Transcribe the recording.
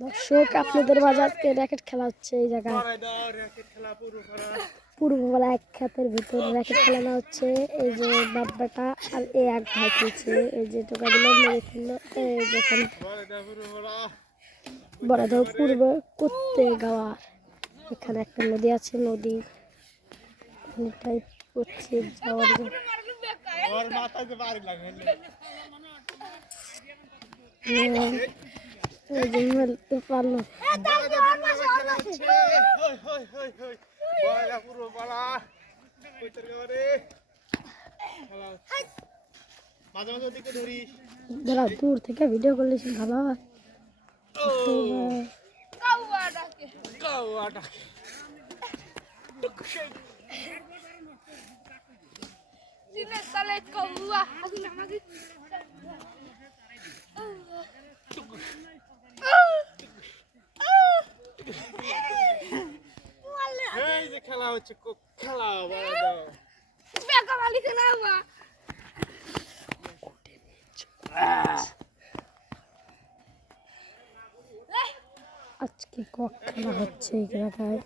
দর্শক আপনাদের মাঝে আজকে র্যাকেট খেলা হচ্ছে এই জায়গায় পূর্ববেলা এক খাতের ভিতরে র্যাকেট খেলানো হচ্ছে। এই যে বাব্বাটা আর এই এক ভাই খেলছে, এই যে টোকা দিল মেরে ফেললো। এই যখন বড়াধর পূর্বে করতে গাওয়া এখানে একটা নদী আছে, নদী টাইপ করছে যাওয়ার জন্য। মেলতে পারলো দাঁড়া, দূর থেকে ভিডিও করলে ভালো হয়। খেলা হচ্ছে খেলা আজকে কক খেলা হচ্ছে এই জায়গায়।